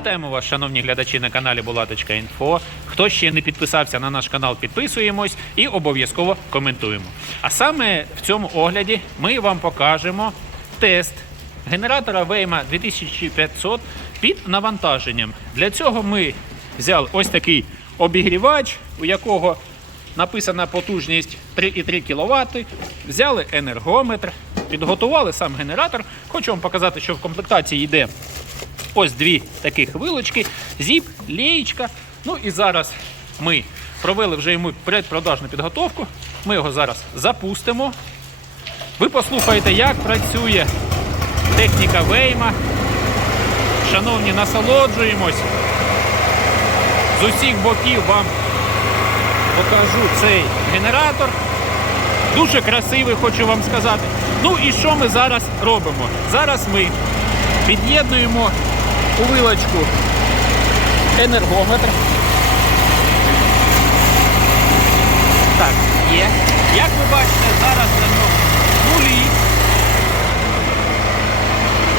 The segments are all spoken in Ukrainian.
Вітаємо вас, шановні глядачі на каналі Булаточка.Інфо. Хто ще не підписався на наш канал, підписуємось і обов'язково коментуємо. А саме в цьому огляді ми вам покажемо тест генератора Вейма 2500 під навантаженням. Для цього ми взяли ось такий обігрівач, у якого написана потужність 3,3 кВт. Взяли енергометр, підготували сам генератор. Хочу вам показати, що в комплектації йде ось дві таких вилочки, зіп, лієчка. Ну і зараз ми провели вже йому предпродажну підготовку. Ми його зараз запустимо. Ви послухаєте, як працює техніка Вейма. Шановні, насолоджуємось. З усіх боків вам покажу цей генератор. Дуже красивий, хочу вам сказати. Ну і що ми зараз робимо? Зараз ми під'єднуємо вилочку енергометр. Так, є. Як ви бачите, зараз на ньому нулі.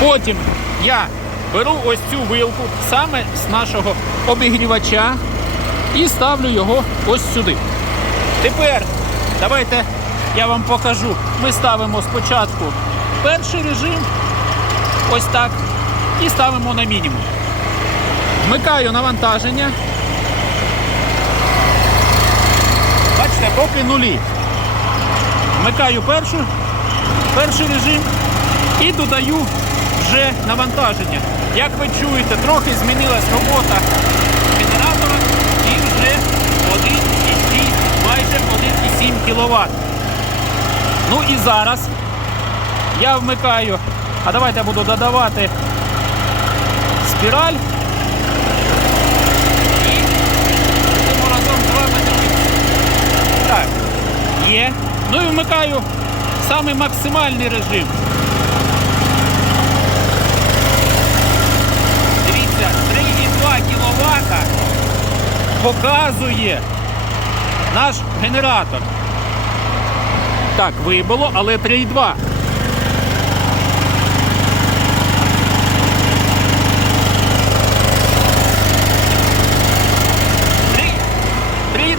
Потім я беру ось цю вилку саме з нашого обігрівача і ставлю його ось сюди. Тепер давайте я вам покажу. Ми ставимо спочатку перший режим, ось так, і ставимо на мінімум. Вмикаю навантаження. Бачите, поки нулі. Вмикаю першу, перший режим і додаю вже навантаження. Як ви чуєте, трохи змінилась робота генератора і вже 1,6, майже 1,7 кВт. Ну і зараз я вмикаю, а давайте я буду додавати спіраль. І будемо разом з вами. Так, є. Ну і вмикаю саме максимальний режим. Дивіться, 3,2 кВт показує наш генератор. Так, вибило, але 3,2.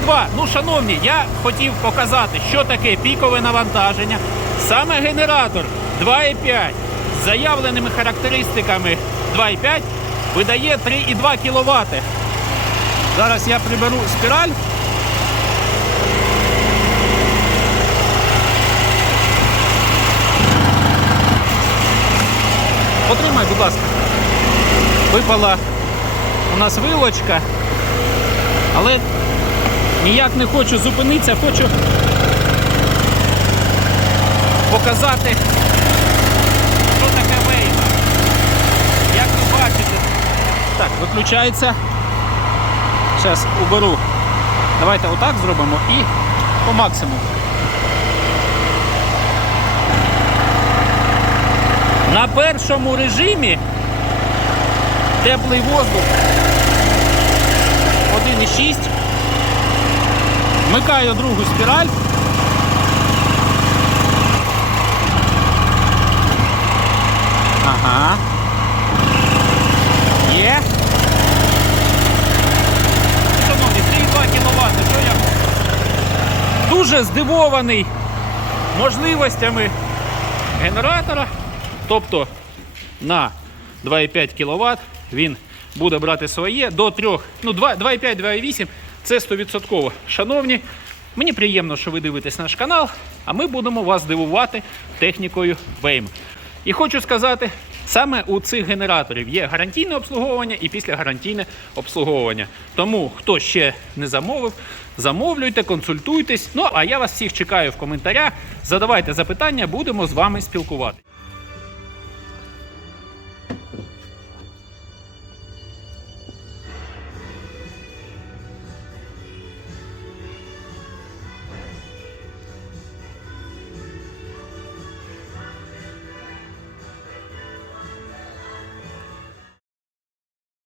3,2. Ну, шановні, я хотів показати, що таке пікове навантаження. Саме генератор 2,5 з заявленими характеристиками 2,5 видає 3,2 кВт. Зараз я приберу спіраль. Потримай, будь ласка. Випала у нас вилочка, але ніяк не хочу зупинитися, хочу показати, що таке вейма. Як ви бачите, так, виключається. Зараз уберу. Давайте отак зробимо і по максимуму. На першому режимі теплий воздух 1,6. Вмикаю другу спіраль. Ага. Є. Шановні, 3,2 кВт. Що я дуже здивований можливостями генератора. Тобто на 2,5 кВт він буде брати своє до 3, ну 2,5-2,8 це 100%. Шановні, мені приємно, що ви дивитесь наш канал, а ми будемо вас дивувати технікою Вейм. І хочу сказати, саме у цих генераторів є гарантійне обслуговування і післягарантійне обслуговування. Тому, хто ще не замовив, замовлюйте, консультуйтесь. Ну а я вас всіх чекаю в коментарях. Задавайте запитання, будемо з вами спілкувати.